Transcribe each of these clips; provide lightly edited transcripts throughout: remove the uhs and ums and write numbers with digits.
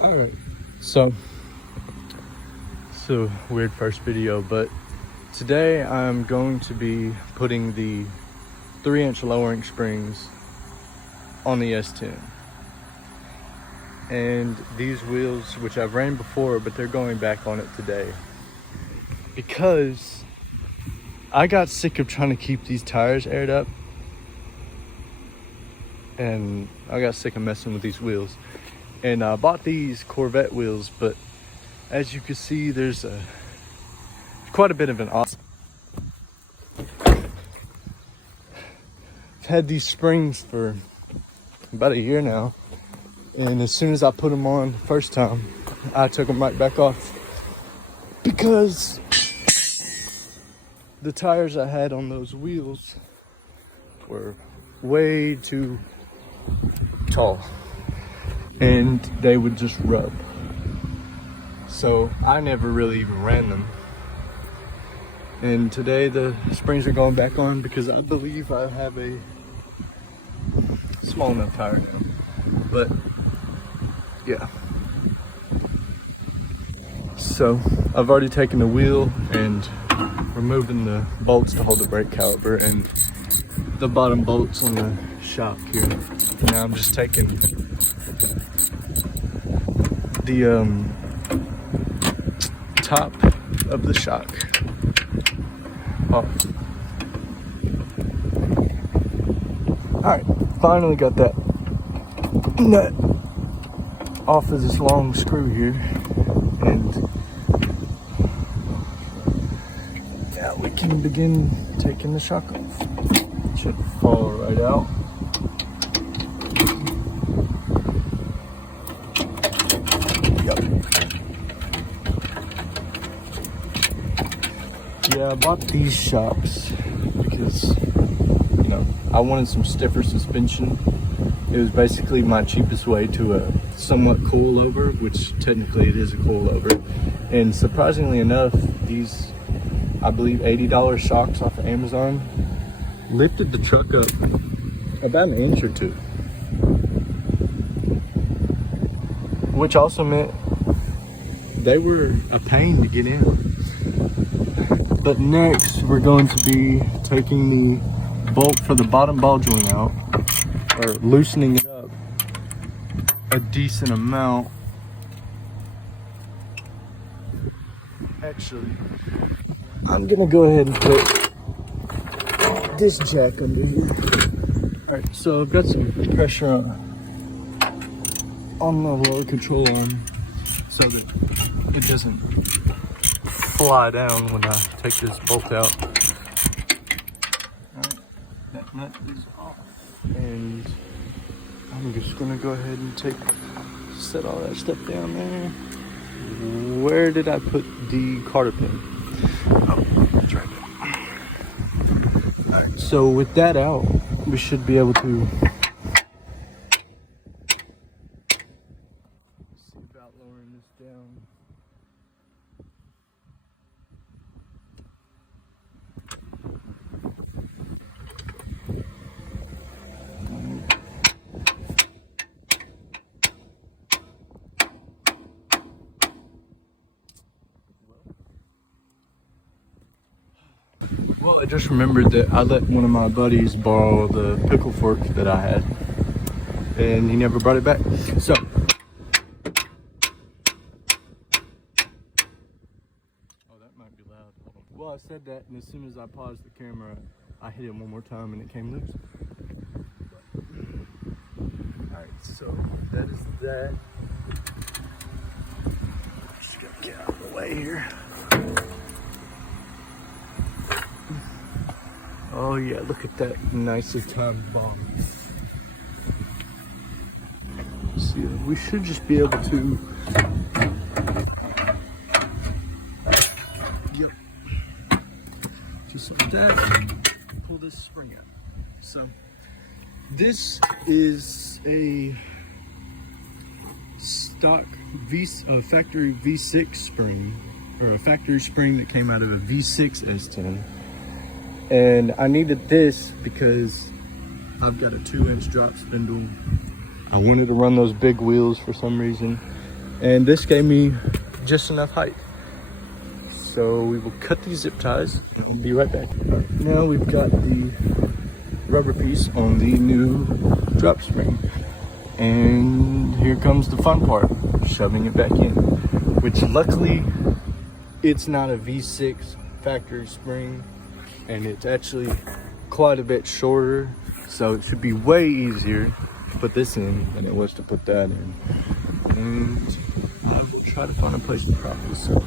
Alright, so it's a weird first video, but today I'm going to be putting the 3-inch lowering springs on the S10. And these wheels, which I've ran before, but they're going back on it today because I got sick of trying to keep these tires aired up, and I got sick of messing with these wheels. And I bought these Corvette wheels, but as you can see, there's quite a bit of an I've had these springs for about a year now, and as soon as I put them on the first time, I took them right back off because the tires I had on those wheels were way too tall and they would just rub. So I never really even ran them. And today the springs are going back on because I believe I have a small enough tire now. But yeah. So I've already taken the wheel and removing the bolts to hold the brake caliper and the bottom bolts on the shock here. Now I'm just taking the top of the shock off. Alright, finally got that nut off of this long screw here, and now we can begin taking the shock off. Should fall right out. Yep. Yeah, I bought these shocks because, you know, I wanted some stiffer suspension. It was basically my cheapest way to a somewhat coilover, which technically it is a coilover. And surprisingly enough, these, I believe, $80 shocks off of Amazon lifted the truck up about an inch or two, which also meant they were a pain to get in. But next we're going to be taking the bolt for the bottom ball joint out, or loosening it up a decent amount. Actually, I'm gonna go ahead and put this jack under here. Alright, so I've got some pressure on the lower control arm so that it doesn't fly down when I take this bolt out. Alright, that nut is off. And I'm just gonna go ahead and set all that stuff down there. Where did I put the cotter pin? Oh, it's right there. Alright, so with that out, we should be able to see about lowering this down. Well, I just remembered that I let one of my buddies borrow the pickle fork that I had, and he never brought it back. So, oh, that might be loud. Hold on. Well, I said that, and as soon as I paused the camera, I hit it one more time, and it came loose. All right, so that is that. Just gotta get out of the way here. Oh yeah, look at that nicely timed bomb. See, we should just be able to, yep, just like that, pull this spring out. So, this is a stock factory V6 spring, or a factory spring that came out of a V6 S10. And I needed this because I've got a 2-inch drop spindle. I wanted to run those big wheels for some reason. and this gave me just enough height. So we will cut these zip ties and I'll be right back. Now we've got the rubber piece on the new drop spring. And here comes the fun part, shoving it back in, which luckily it's not a V6 factory spring and it's actually quite a bit shorter. So it should be way easier to put this in than it was to put that in. And I will try to find a place to prop this up.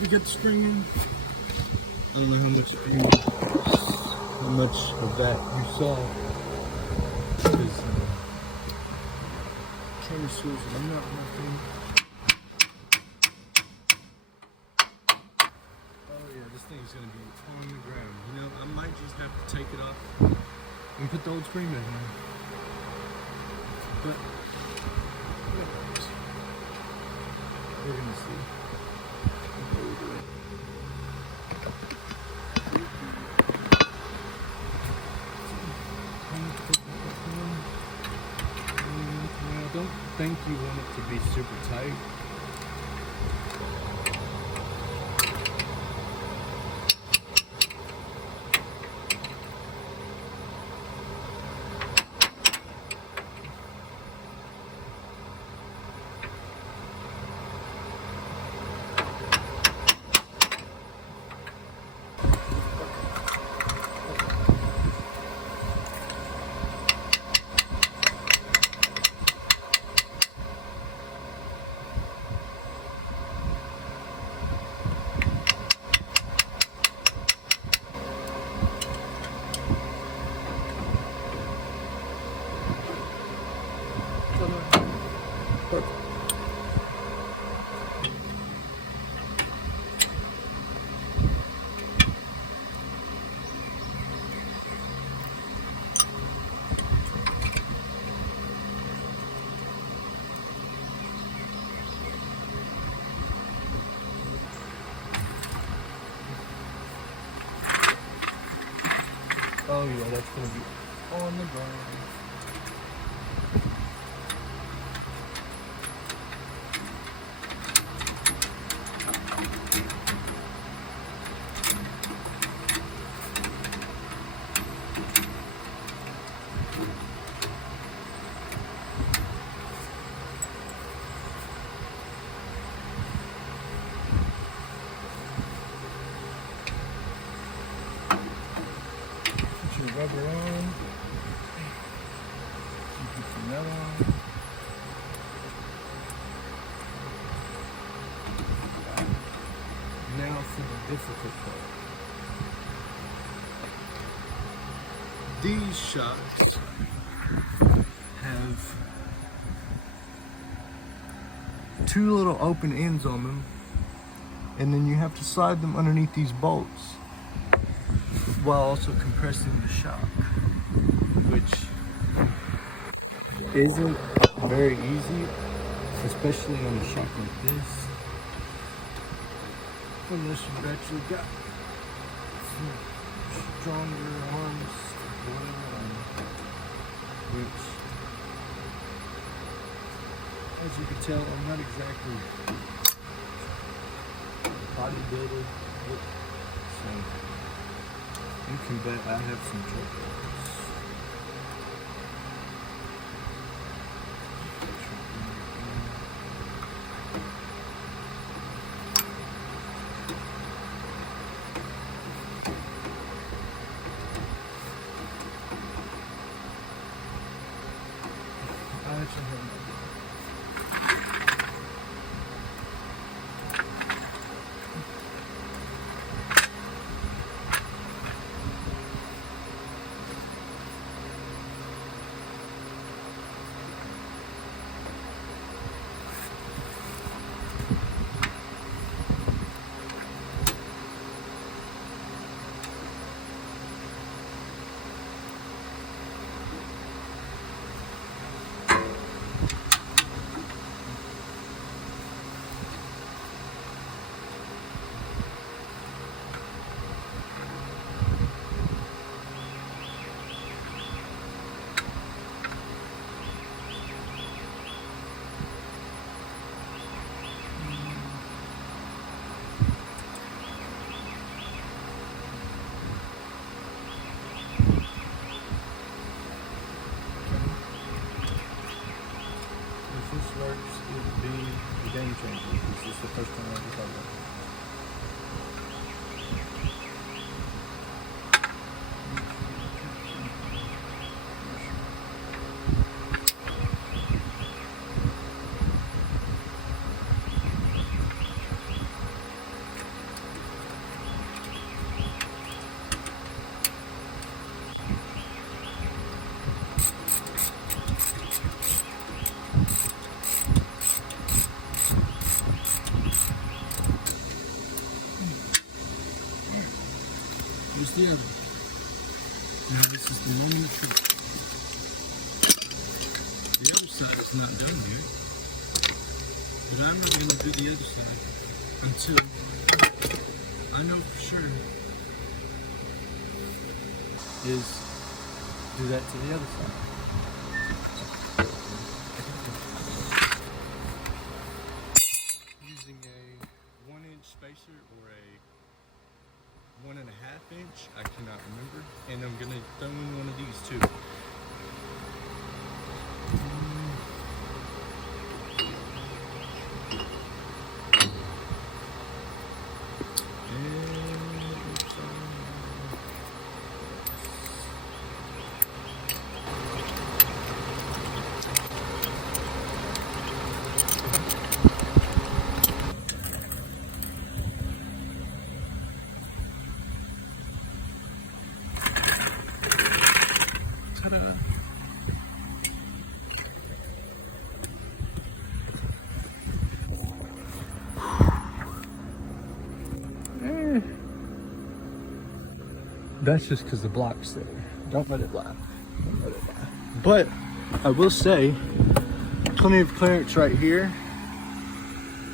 We got the string in. I don't know how much of that you saw. Because camera tools are not my thing. Oh yeah, this thing is gonna be on the ground. You know, I might just have to take it off and put the old spring back in. But we're gonna see. I don't think you want it to be super tight. Oh yeah, that's gonna be on the ground. Rubber on. Put some that on. Now for the difficult part. These shocks have two little open ends on them, and then you have to slide them underneath these bolts while also compressing the shock, which isn't very easy, especially on a shock like this, unless you've actually got some stronger arms to pull on, which, as you can tell, I'm not exactly a bodybuilder, so you can bet I have some trouble. this works, it would be a game changer. This is the first time I've ever thought of it. Where's the other? Now this is the normal trick. The other side is not done yet. But I'm not going to do the other side until I know for sure. Is do that to the other side. Using a 1-inch spacer or a 1.5 inch, I cannot remember, and I'm gonna throw in one of these too. That's just because the block's there. Don't let it lie. Don't let it lie. But I will say, plenty of clearance right here.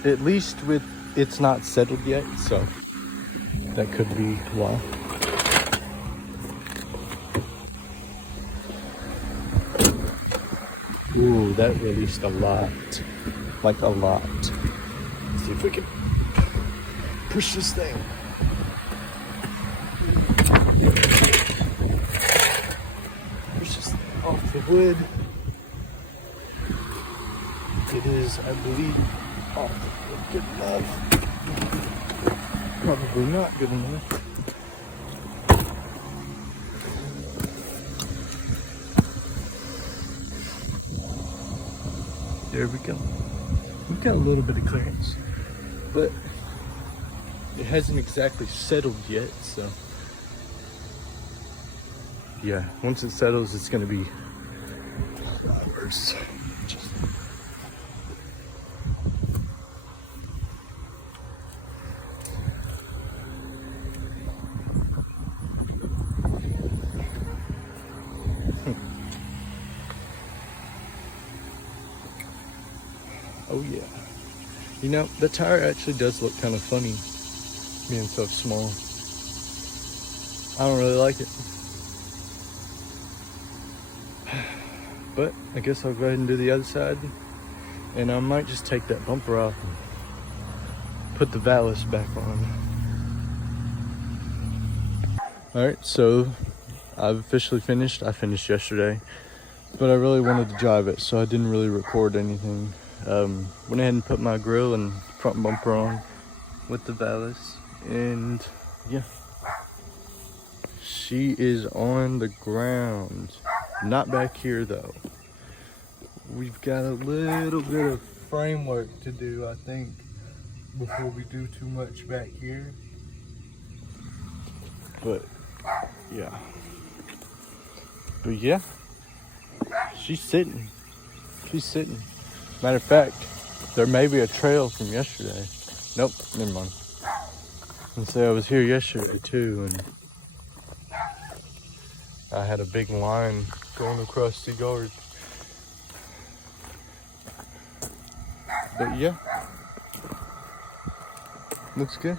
At least with it's not settled yet, so that could be why. Ooh, that released a lot. Like a lot. Let's see if we can push this thing. Push this thing off the wood. It is, I believe, off the wood. Good enough. Probably not good enough. There we go. We've got a little bit of clearance, but it hasn't exactly settled yet, so yeah, once it settles, it's gonna be worse. Oh yeah. You know, the tire actually does look kind of funny being so small. I don't really like it. But I guess I'll go ahead and do the other side. And I might just take that bumper off and put the valance back on. Alright, so I've officially finished. I finished yesterday. But I really wanted to drive it, so I didn't really record anything. Went ahead and put my grill and front bumper on with the valance, and yeah, she is on the ground, not back here though. We've got a little bit of framework to do, I think, before we do too much back here, but yeah, she's sitting. Matter of fact, there may be a trail from yesterday. Nope, never mind. And say I was here yesterday too, and I had a big line going across the yard. But yeah, looks good.